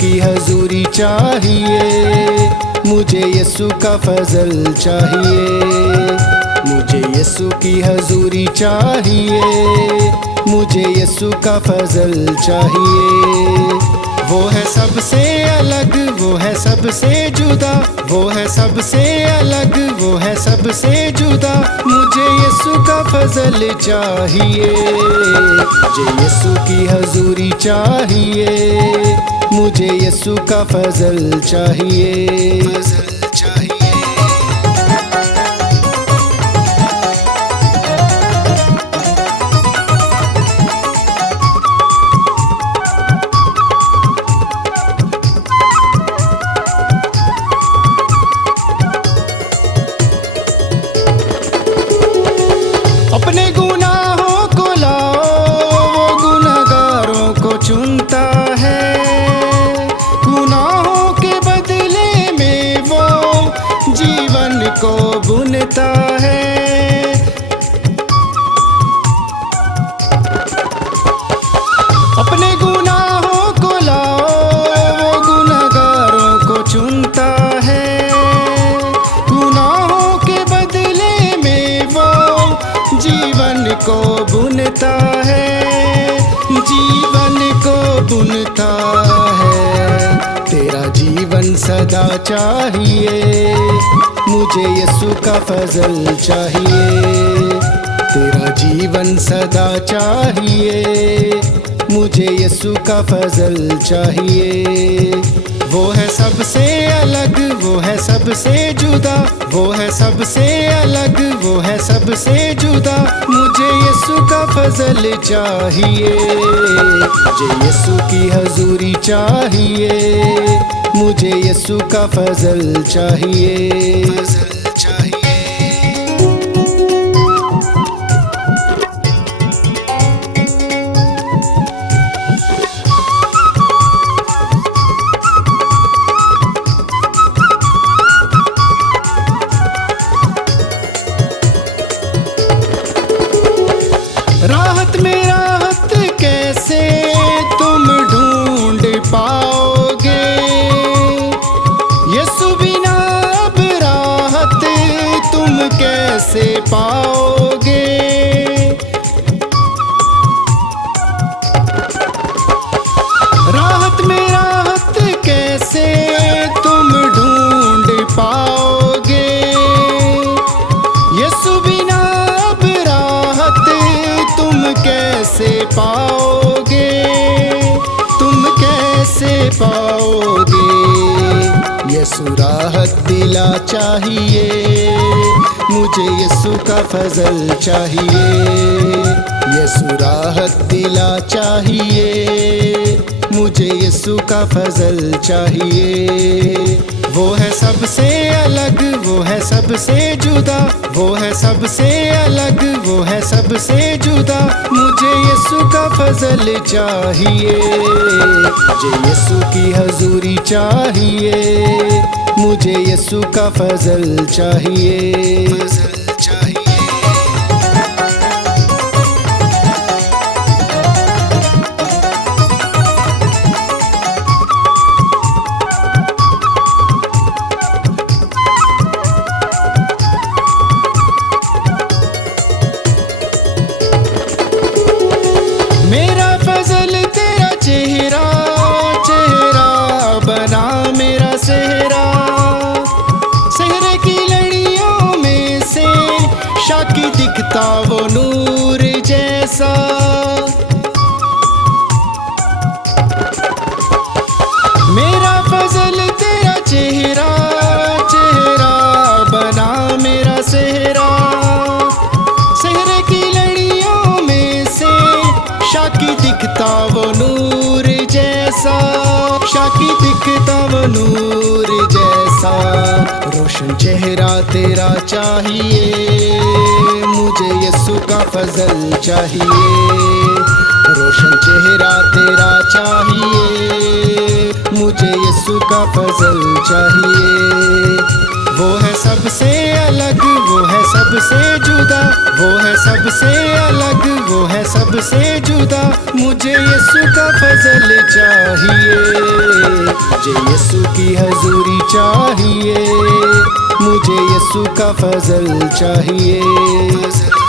की हजूरी चाहिए, मुझे यीशु का फजल चाहिए। मुझे यीशु की हजूरी चाहिए, मुझे यीशु का फजल चाहिए। वो है सबसे अलग, वो है सबसे जुदा, वो है सबसे अलग, वो है सबसे जुदा। मुझे यीशु का फजल चाहिए, मुझे यीशु की हजूरी चाहिए, मुझे यीशु का फजल चाहिए, फजल चाहिए। अपने गुनाहों को लाओ, वो गुनहगारों को चुनता है। गुनाहों के बदले में वो जीवन को बुनता है। अपने गुनाहों को लाओ, वो गुनहगारों को चुनता है। गुनाहों के बदले में वो जीवन को बुनता है, जीवन को बुनता है। तेरा जीवन सदा चाहिए, मुझे यीशु का फजल चाहिए। तेरा जीवन सदा चाहिए, मुझे यीशु का फजल चाहिए। वो है सबसे अलग, वो है सबसे जुदा, वो है सबसे अलग, वो है सबसे जुदा। मुझे यीशु का फजल चाहिए, मुझे यीशु की हजूरी चाहिए, मुझे यीशु का फजल चाहिए, फजल चाहिए। राहत में राहत कैसे तुम ढूंढ पाओगे, यीशु बिना अब राहत तुम कैसे पाओगे। राहत में राहत कैसे तुम ढूंढ पाओगे, यीशु बिना अब राहत तुम कैसे पाओगे, तुम कैसे पाओगे। यीशु राहत दिला चाहिए, मुझे यीशु का फजल चाहिए। यीशु राहत दिला चाहिए, मुझे यीशु का फजल चाहिए। वो है सबसे अलग, वो है सबसे जुदा, वो है सबसे अलग, वो है सबसे जुदा। मुझे यीशु का फजल चाहिए, मुझे यीशु की हजूरी चाहिए, मुझे यीशु का फजल चाहिए, फजल चाहिए। मेरा फजल तेरा चेहरा, चेहरा बना मेरा सेहरा। सेहरे की लड़ियों में से शाकी दिखता वो नूर जैसा। मेरा फजल तेरा चेहरा, चेहरा बना मेरा सेहरा। सेहरे की लड़ियों में से शाकी दिखता वो नूर जैसा, शाकी दिखता वो नूर जैसा। रोशन चेहरा तेरा चाहिए, मुझे यीशु का फजल चाहिए। रोशन चेहरा तेरा चाहिए, मुझे यीशु का फजल चाहिए। वो है सबसे अलग, वो है सबसे जुदा, वो है सबसे अलग, वो है सबसे जुदा। मुझे मुझे यीशु का फजल चाहिए, मुझे यीशु की हजूरी चाहिए, मुझे यीशु का फजल चाहिए।